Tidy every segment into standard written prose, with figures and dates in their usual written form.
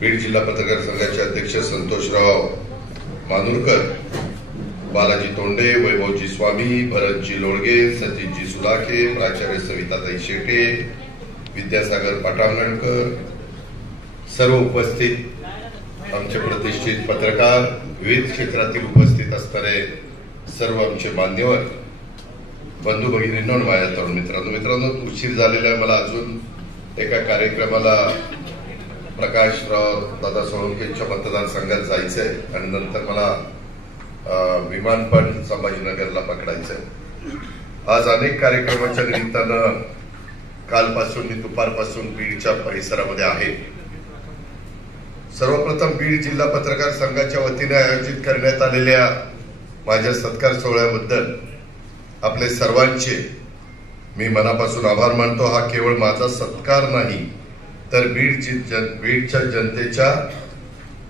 बीड जिल्हा पत्रकार संघाचे अध्यक्ष संतोषराव मानूरकर, बालाजी तोंडे, वैभवजी स्वामी, भरतजी लोळगे, सतीशजी सुलाखे, प्राचार्य सविताताई शेटे, विद्यासागर पाटांगणकर, सर्व उपस्थित आमचे प्रतिष्ठित पत्रकार, विविध क्षेत्रातील उपस्थित असणारे सर्व आमचे मान्यवर, बंधू भगिनींनो, माझ्या तरुण मित्रांनो, उशीर झालेला आहे. मला अजून एका कार्यक्रमाला प्रकाशराव दादा सोळंकेच्या मतदारसंघात जायचंय आणि नंतर मला विमान पण संभाजीनगरला पकडायचंय. आज अनेक कार्यक्रमाच्या निमित्तानं कालपासून मी दुपारपासून बीडच्या परिसरामध्ये आहे. सर्वप्रथम बीड जिल्हा पत्रकार संघाच्या वतीने आयोजित करण्यात आलेल्या माझ्या सत्कार सोहळ्याबद्दल आपले सर्वांचे मी मनापासून आभार मानतो. हा केवळ माझा सत्कार नाही, तर बीडच्या जनतेच्या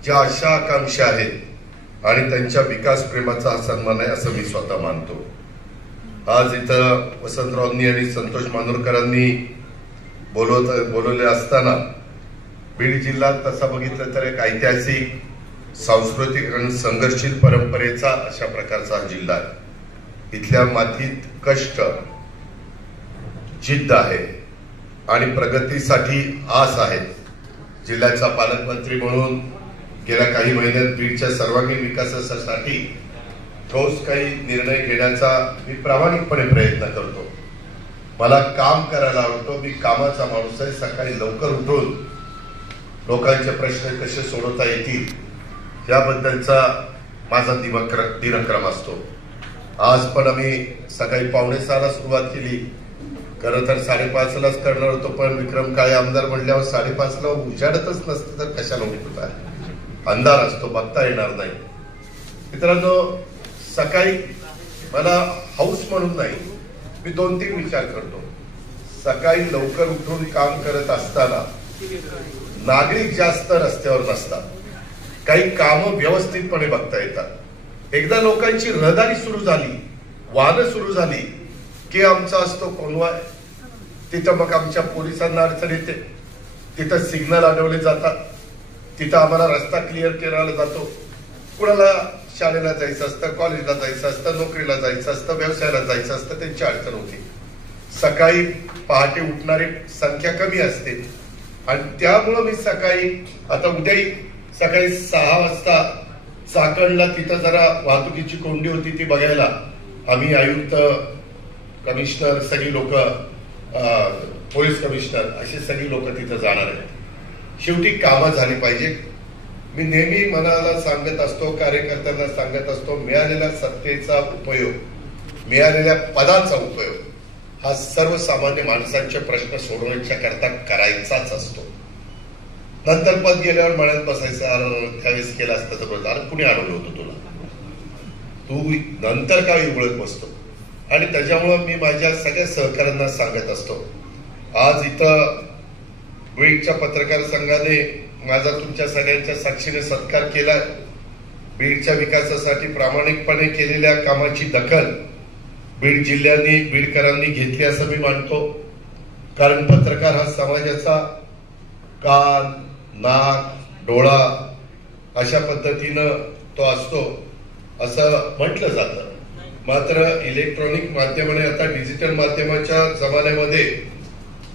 ज्या आशा आकांक्षा आहेत आणि त्यांच्या विकास प्रेमाचा हा सन्मान आहे असं मी स्वतः मानतो. आज इथं वसंतरावांनी आणि संतोष मानूरकरांनी बोलवले असताना बीड जिल्हा तसा बघितलं तर एक ऐतिहासिक, सांस्कृतिक आणि संघर्षशील परंपरेचा अशा प्रकारचा जिल्हा आहे. इथल्या मातीत कष्ट, जिद्द आहे आणि प्रगतीसाठी आस आहे. जिल्ह्याचा पालकमंत्री म्हणून गेल्या काही महिन्यात बीडच्या सर्वांगीण विकासासाठी ठोस काही निर्णय घेण्याचा मी प्रामाणिकपणे प्रयत्न करतो. मला काम करायला आवडतो. मी कामाचा माणूस आहे. सकाळी लवकर उठून लोकांचे प्रश्न कसे सोडवता येतील याबद्दलचा माझा दिनक्रम असतो. आज पण आम्ही सकाळी 5:45ला सुरुवात केली. खरं तर 5:30लाच करणार होतो, पण विक्रम काळे आमदार म्हणल्यावर 5:30ला उजाडतच नसतं तर कशाला उठत आहे. अंधार असतो, बघता येणार नाही. मित्रांनो, सकाळी मला हाऊस म्हणून नाही, मी 2-3 विचार करतो. सकाळी लवकर उठून काम करत असताना नागरिक जास्त रस्त्यावर नसतात. काही कामं व्यवस्थितपणे बघता येतात. एकदा लोकांची रहदारी सुरू झाली, वाहनं सुरू झाली की आमचा असतो कोणवाय. तिथं मग आमच्या पोलिसांना अडचण येते. तिथं सिग्नल अडवले जातात. तिथं आम्हाला रस्ता क्लिअर केला जातो. कुणाला शाळेला जायचं असतं, कॉलेजला जायचं असतं, नोकरीला जायचं असतं, व्यवसायाला जायचं असतं, त्यांची अडचण होती. सकाळी पहाटे उठणारी संख्या कमी असते आणि त्यामुळं मी सकाळी, आता उद्याही सकाळी 6 वाजता चाकणला तिथं जरा वाहतुकीची कोंडी होती ती बघायला आम्ही आयुक्त, कमिशनर, सगळी लोक, पोलीस कमिशनर अशी सगळी लोक तिथं जाणार आहेत. शेवटी कामं झाली पाहिजे. मी नेहमी मनाला सांगत असतो, कार्यकर्त्यांना सांगत असतो, मिळालेल्या सत्तेचा उपयोग, मिळालेल्या पदाचा उपयोग हा सर्वसामान्य माणसांचे प्रश्न सोडवण्याच्या करता करायचाच असतो. नंतर पद गेल्यावर म्हणत बसायचं, त्यावेळेस केलं असतं तर बरं, अरे कुणी अडवलं होतं तुला, तू नंतर काय उघडत बसतो. आणि त्याच्यामुळं मी माझ्या सगळ्या सहकाऱ्यांना सांगत असतो, आज इथं बीडच्या पत्रकार संघाने माझा तुमच्या सगळ्यांच्या साक्षीने सत्कार केला. बीडच्या विकासासाठी प्रामाणिकपणे केलेल्या कामाची दखल बीड जिल्ह्याने, बीडकरांनी घेतली असं मी मानतो. कारण पत्रकार हा समाजाचा कान, नाक, डोळा अशा पद्धतीनं तो असतो असं म्हटलं जातं. मात्र इलेक्ट्रॉनिक माध्यमाने, आता डिजिटल माध्यमाच्या जमान्यामध्ये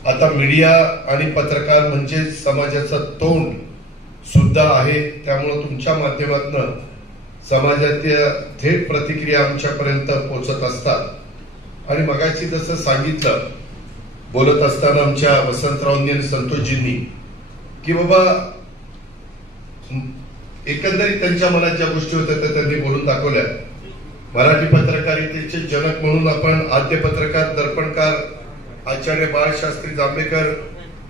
आता मीडिया आणि पत्रकार म्हणजे समाजाचं तोंड सुद्धा आहे. त्यामुळे तुमच्या माध्यमातून समाजाच्या थेट प्रतिक्रिया आमच्यापर्यंत पोहोचत असतात. आणि मगाशी जसं सांगितलं बोलत असताना आमच्या वसंतरावांनी आणि संतोषजींनी की बाबा एकंदरीत त्यांच्या मनात ज्या गोष्टी होत्या त्या त्यांनी बोलून दाखवल्या. मराठी पत्रकारितेचे जनक म्हणून आपण आद्य पत्रकार, दर्पणकार आचार्य बाळशास्त्री जांभेकर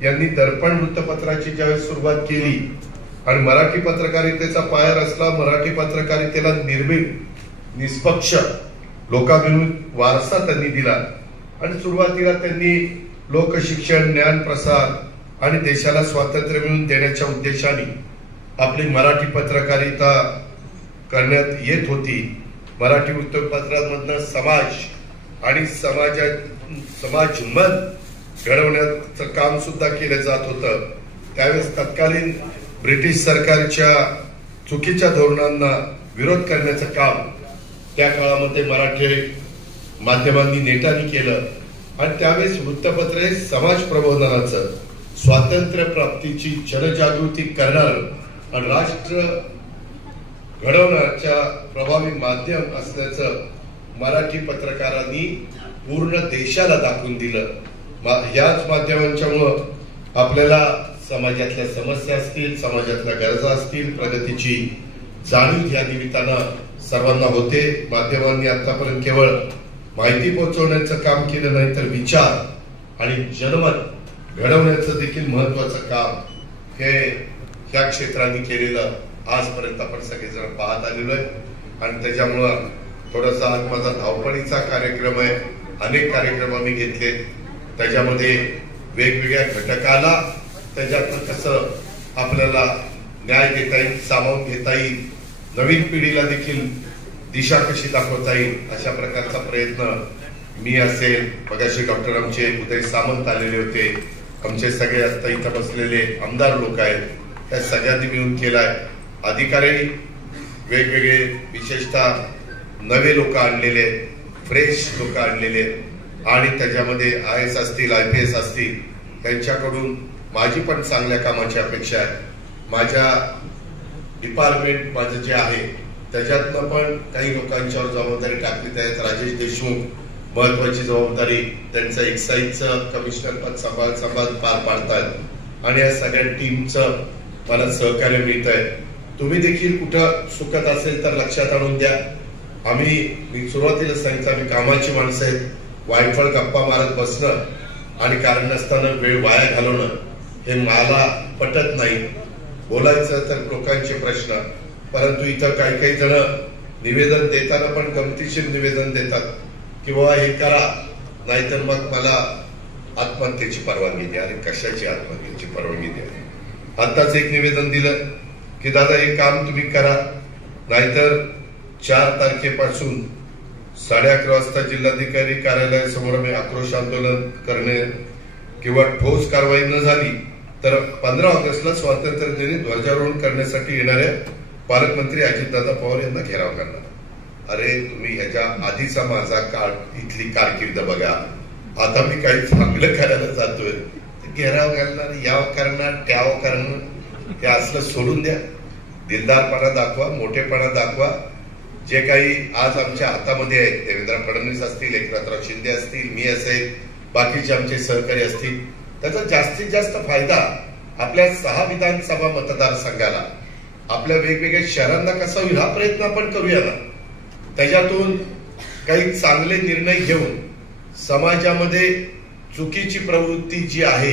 यांनी दर्पण वृत्तपत्राची ज्यावेळेस सुरुवात केली आणि मराठी पत्रकारितेचा पाया रचला, मराठी पत्रकारितेला निर्भीड, निष्पक्ष, लोकाभिमुख वारसा त्यांनी दिला. आणि सुरुवातीला त्यांनी लोकशिक्षण, ज्ञान प्रसार आणि देशाला स्वातंत्र्य मिळवून देण्याच्या उद्देशाने आपली मराठी पत्रकारिता करण्यात येत होती. मराठी वृत्तपत्रांमधनं समाज आणि समाजमन घडवण्याचं काम सुद्धा केलं जात होतं. त्यावेळेस तत्कालीन ब्रिटिश सरकारच्या चुकीच्या धोरणांना विरोध करण्याचं काम त्या काळामध्ये मराठी माध्यमांनी नेटाने केलं आणि त्यावेळेस वृत्तपत्रे समाज प्रबोधनाचं, स्वातंत्र्य प्राप्तीची जनजागृती करणारं आणि राष्ट्र घडवण्याच्या प्रभावी माध्यम असल्याचं मराठी पत्रकारांनी पूर्ण देशाला दाखवून दिलं. याच माध्यमांच्यामुळं आपल्याला समाजातल्या समस्या असतील, समाजातल्या गरजा असतील, प्रगतीची जाणीव या निमित्तानं सर्वांना होते. माध्यमांनी आतापर्यंत केवळ माहिती पोहोचवण्याचं काम केलं नाही तर विचार आणि जनमत घडवण्याचं देखील महत्वाचं काम हे ह्या क्षेत्रांनी केलेलं आजपर्यंत आपण सगळेजण पाहत आलेलो आहे. आणि त्याच्यामुळं थोडासा आज माझा धावपळीचा कार्यक्रम आहे. अनेक कार्यक्रम आम्ही घेतले, त्याच्यामध्ये वेगवेगळ्या घटकाला त्याच्यातनं कसं आपल्याला न्याय देता येईल, सामावून घेता येईल, नवीन पिढीला देखील दिशा कशी दाखवता येईल अशा प्रकारचा प्रयत्न मी असेल, मगाशी डॉक्टर आमचे उदय सामंत आलेले होते, आमचे सगळे आता इथं बसलेले आमदार लोक आहेत, त्या सगळ्यांनी मिळून केलाय. अधिकारी वेगवेगळे विशेषतः नवे लोक आणलेले, फ्रेश लोक आणलेले आणि त्याच्यामध्ये IAS असतील, IPS असतील, त्यांच्याकडून माझी पण चांगल्या कामाची अपेक्षा आहे. माझ्या डिपार्टमेंट माझं जे आहे त्याच्यातनं पण काही लोकांच्यावर जबाबदारी टाकली आहेत. राजेश देशमुख महत्वाची जबाबदारी त्यांचं एक्साईजचं कमिशनर पद सांभाळ पार पाडतात आणि या सगळ्या टीमचं मला सहकार्य मिळत आहे. तुम्ही देखील कुठं चुकत असेल तर लक्षात आणून द्या. मी सुरुवातीला सांगितलं, आम्ही कामाची माणसं आहेत. वायफळ गप्पा मारत बसणं आणि कारण नसताना वेळ वाया घालवणं हे मला पटत नाही. बोलायचं तर लोकांचे प्रश्न, परंतु इथं काही काही जण निवेदन देताना पण गमतीशीर निवेदन देतात किंवा हे करा, नाहीतर मग मला आत्महत्येची परवानगी द्या. अरे कशाची आत्महत्येची परवानगी द्या? आताच एक निवेदन दिलं की दादा हे काम तुम्ही करा, नाहीतर 4 तारखेपासून 11:30 वाजता जिल्हाधिकारी कार्यालयासमोर आम्ही आक्रोश आंदोलन करणे किंवा ठोस कारवाई न झाली तर 15 ऑगस्टला स्वातंत्र्य दिनी ध्वजारोहण करण्यासाठी येणाऱ्या पालकमंत्री अजितदादा पवार यांना घेराव करणार. अरे तुम्ही ह्याच्या आधीचा माझा काळ, इथली कारकीर्द बघा. आता मी काही चांगलं करायला जातोय, घेराव घालणार, याव करणार, त्याव करणार, ते असलं सोडून द्या. दिलदारपणा दाखवा, मोठेपणा दाखवा. जे काही आज आमच्या हातामध्ये आहेत, देवेंद्र फडणवीस असतील, एकनाथराव शिंदे असतील, मी असेल, बाकीचे आमचे सहकारी असतील, त्याचा जास्तीत जास्त फायदा आपल्या 6 विधानसभा मतदारसंघाला, आपल्या वेगवेगळ्या शहरांना कसा होईल हा प्रयत्न आपण करूया ना. त्याच्यातून काही चांगले निर्णय घेऊन समाजामध्ये चुकीची प्रवृत्ती जी आहे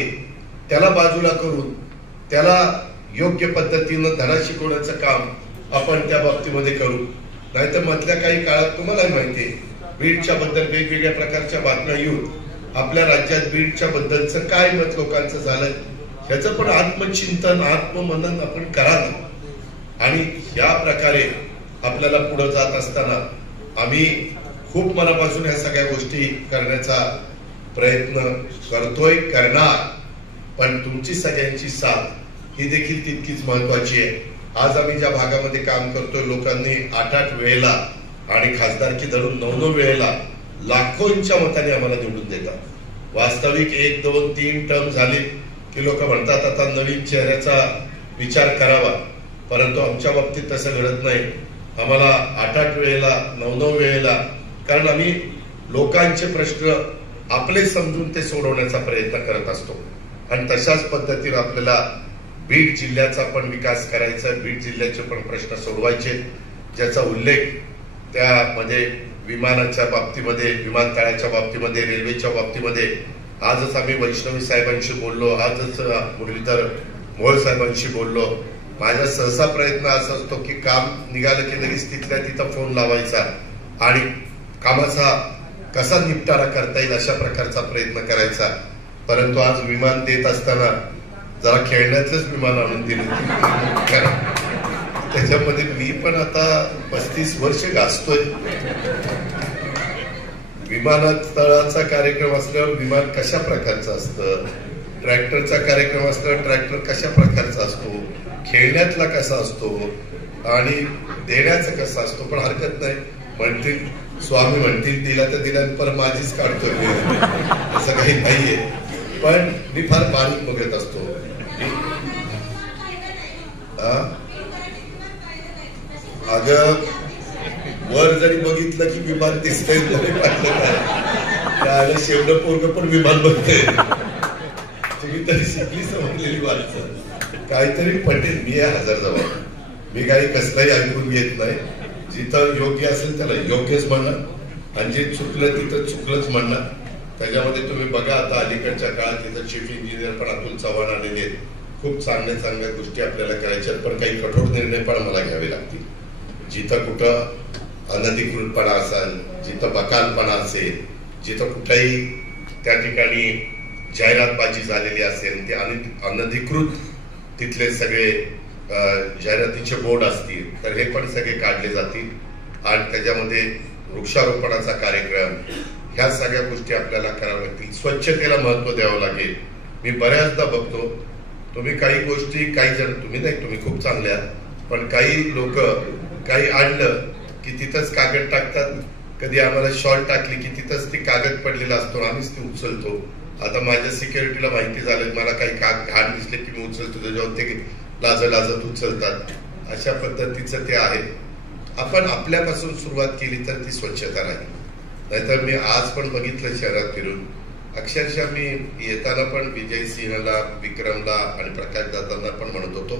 त्याला बाजूला करून त्याला योग्य पद्धतीनं धडा शिकवण्याचं काम आपण त्या बाबतीमध्ये करू. नाहीतर मधल्या काही काळात तुम्हालाही माहिती आहे, बीडच्या बद्दल वेगवेगळ्या प्रकारच्या बातम्या येऊन आपल्या राज्यात बीडच्या बद्दलचं काय मत लोकांचं झालंय ह्याचं पण आत्मचिंतन, आत्ममनन आपण करावं. आणि या प्रकारे आपल्याला पुढे जात असताना आम्ही खूप मनापासून या सगळ्या गोष्टी करण्याचा प्रयत्न करतोय, करणार. पण तुमची सगळ्यांची साथ ही देखील तितकीच महत्वाची आहे. आज आम्ही ज्या भागामध्ये काम करतोय, लोकांनी 8-8 वेळेला आणि खासदारकी धरून 9-9 वेळेला लाखोंच्या मताने आम्हाला निवडून देतात. वास्तविक 1, 2, 3 टर्म झाले की लोक म्हणतात आता नवीन चेहऱ्याचा विचार करावा, परंतु आमच्या बाबतीत तसं घडत नाही. आम्हाला 8-8 वेळेला, 9-9 वेळेला, कारण आम्ही लोकांचे प्रश्न आपले समजून ते सोडवण्याचा प्रयत्न करत असतो. आणि तशाच पद्धतीने आपल्याला बीड जिल्ह्याचा पण विकास करायचा, बीड जिल्ह्याचे पण प्रश्न सोडवायचे, ज्याचा उल्लेख त्यामध्ये विमानाच्या बाबतीमध्ये, विमानतळाच्या बाबतीमध्ये, रेल्वेच्या बाबतीमध्ये आजच आम्ही वैष्णवी साहेबांशी बोललो, आजच मुरलीधर मोहोळ साहेबांशी बोललो. माझा सहसा प्रयत्न असा असतो की काम निघालं की लगेच तिथल्या तिथं फोन लावायचा आणि कामाचा कसा निपटारा करता येईल अशा प्रकारचा प्रयत्न करायचा. परंतु आज विमान देत असताना जरा खेळण्यातलंच विमान आणून दिलं, त्याच्यामध्ये मी पण आता 35 वर्ष गाजतोय. विमानतळाचा कार्यक्रम असल्यावर विमान कशा प्रकारचं असतं ट्रॅक्टरचा कार्यक्रम असतो, ट्रॅक्टर कशा प्रकारचा असतो, खेळण्यातला कसा असतो आणि देण्याचा कसा असतो. पण हरकत नाही, म्हणतील स्वामी म्हणतील दिला तर दिला, पण माझीच काढतोय मी, असं काही नाहीये. पण मी फार बारीक बघत असतो. अगं वर जरी बघितलं की विमान दिसतंय तरी पाहिलं काय शेवट पोरग पण विमान बघतंय. तुम्ही तरी शिकली समजलेली माणसं, काहीतरी पटेल. मी आहे हजर जबाब, मी काही कसलाही ऐकून घेत नाही. जिथं योग्य असेल त्याला योग्यच म्हणणार आणि जे चुकलं तिथं चुकलंच म्हणणार. त्याच्यामध्ये तुम्ही बघा आता अलीकडच्या काळात तिथं चीफ इंजिनियर पण अतुल चव्हाण आलेले आहेत. खूप चांगल्या चांगल्या गोष्टी आपल्याला करायच्यात, पण काही कठोर निर्णय पण मला घ्यावे लागतील. जिथं कुठं अनधिकृतपणा असेल, जिथं बकालपणा असेल, जिथं कुठेही त्या ठिकाणी जाहिरातबाजी झालेली असेल, ते अनधिकृत तिथले सगळे जाहिरातीचे बोर्ड असतील तर हे पण सगळे काढले जातील. आणि त्याच्यामध्ये वृक्षारोपणाचा कार्यक्रम, ह्या सगळ्या गोष्टी आपल्याला कराव्या लागतील. स्वच्छतेला महत्व द्यावं लागेल. मी बऱ्याचदा बघतो तुम्ही काही गोष्टी, काही जण, तुम्ही नाही, तुम्ही खूप चांगले आहात, पण काही लोक काही आणलं की तिथंच कागद टाकतात. कधी आम्हाला शॉल टाकली की तिथंच ती कागद पडलेला असतो, आम्हीच ती उचलतो. आता माझ्या सिक्युरिटीला माहिती झालं, मला काही घाण दिसले की मी उचलतो, त्याच्यावर ते लाजत उचलतात. अशा पद्धतीचं ते आहे. आपण आपल्यापासून सुरुवात केली तर ती स्वच्छता राहील. नाहीतर मी आज पण बघितलं शहरात फिरून, अक्षरशः मी येताना पण विजय सिंहला, विक्रमला आणि प्रकाश दादांना पण म्हणत होतो,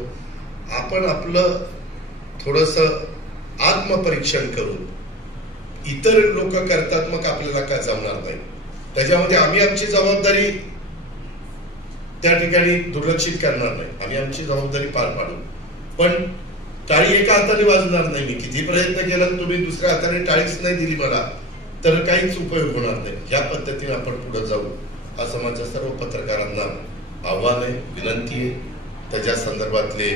आपण आपलं थोडस आत्मपरीक्षण करून, इतर लोक करतात मग आपल्याला काय जमणार नाही, त्याच्यामध्ये आम्ही आमची जबाबदारी त्या ठिकाणी दुर्लक्षित करणार नाही. आम्ही आमची जबाबदारी पार पाडू. पण टाळी एका हाताने वाजणार नाही. मी किती प्रयत्न केला, तुम्ही दुसऱ्या हाताने टाळीच नाही दिली मला, तर काहीच उपयोग होणार नाही. या पद्धतीने आपण पुढे जाऊ, असं माझ्या सर्व पत्रकारांना आव्हान आहे, विनंती आहे. त्याच्या संदर्भातले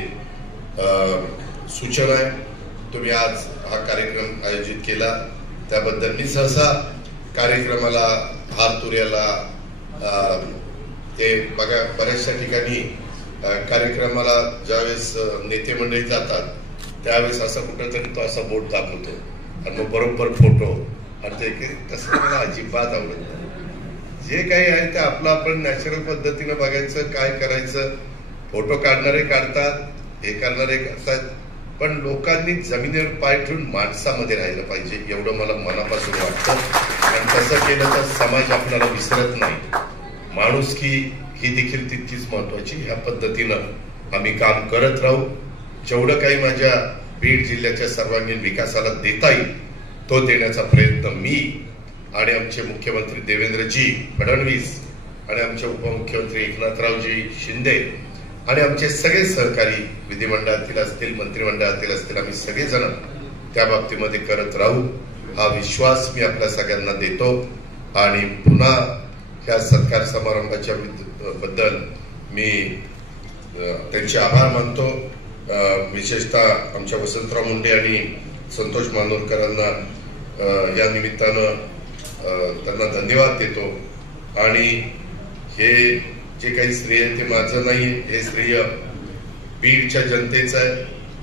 सूचना आहे. तुम्ही आज हा कार्यक्रम आयोजित केला त्याबद्दल मी सहसा कार्यक्रमाला हार तुर्याला ते बघा, बऱ्याचशा ठिकाणी कार्यक्रमाला ज्यावेळेस नेते मंडळी जातात त्यावेळेस असं कुठंतरी तो असा बोर्ड दाखवतो आणि मग बरोबर फोटो, आणि ते तसं मला अजिबात आवडत नाही. जे काही आहे ते आपलं आपण नॅचरल पद्धतीनं बघायचं, काय करायचं. फोटो काढणारे काढतात, हे करणारे करतात, पण लोकांनी जमिनीवर पाय ठेवून माणसामध्ये राहिलं पाहिजे, एवढं मला मनापासून वाटतं. आणि तसं केलं तर समाज आपल्याला विसरत नाही. माणुसकी ही देखील तितकीच महत्वाची. ह्या पद्धतीनं आम्ही काम करत राहू. जेवढं काही माझ्या बीड जिल्ह्याच्या सर्वांगीण विकासाला देता येईल तो देण्याचा प्रयत्न मी आणि आमचे मुख्यमंत्री देवेंद्रजी फडणवीस आणि आमचे उपमुख्यमंत्री एकनाथरावजी शिंदे आणि आमचे सगळे सहकारी विधिमंडळातील असतील, मंत्रिमंडळातील असतील, आम्ही सगळेजण त्या बाबतीमध्ये करत राहू. हा विश्वास मी आपल्या सगळ्यांना देतो. आणि पुन्हा ह्या सत्कार समारंभाच्या बद्दल मी त्यांचे आभार मानतो. विशेषतः आमच्या वसंतराव मुंडे आणि संतोष मानोरकरांना या निमित्तानं त्यांना धन्यवाद देतो. आणि हे जे काही श्रेय ते माझं नाही, हे श्रेय बीडच्या जनतेचं आहे.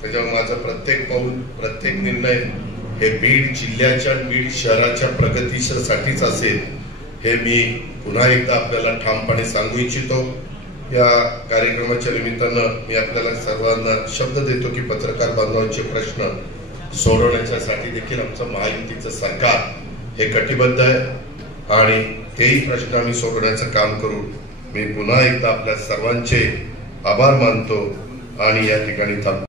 त्याच्यामुळे माझं प्रत्येक पाऊल, प्रत्येक निर्णय हे बीड जिल्ह्याच्या आणि बीड शहराच्या प्रगतीसाठीच असेल, हे मी पुन्हा एकदा आपल्याला ठामपणे सांगू इच्छितो. या कार्यक्रमाच्या निमित्तानं मी आपल्याला सर्वांना शब्द देतो की पत्रकार बांधवांचे प्रश्न सोडवण्यासाठी देखील आमचं महायुतीचं सरकार हे कटिबद्ध आहे आणि तेही प्रश्न आम्ही सोडवण्याचं काम करू. मी पुन्हा एकदा आपल्या सर्वांचे आभार मानतो आणि या ठिकाणी थांबतो.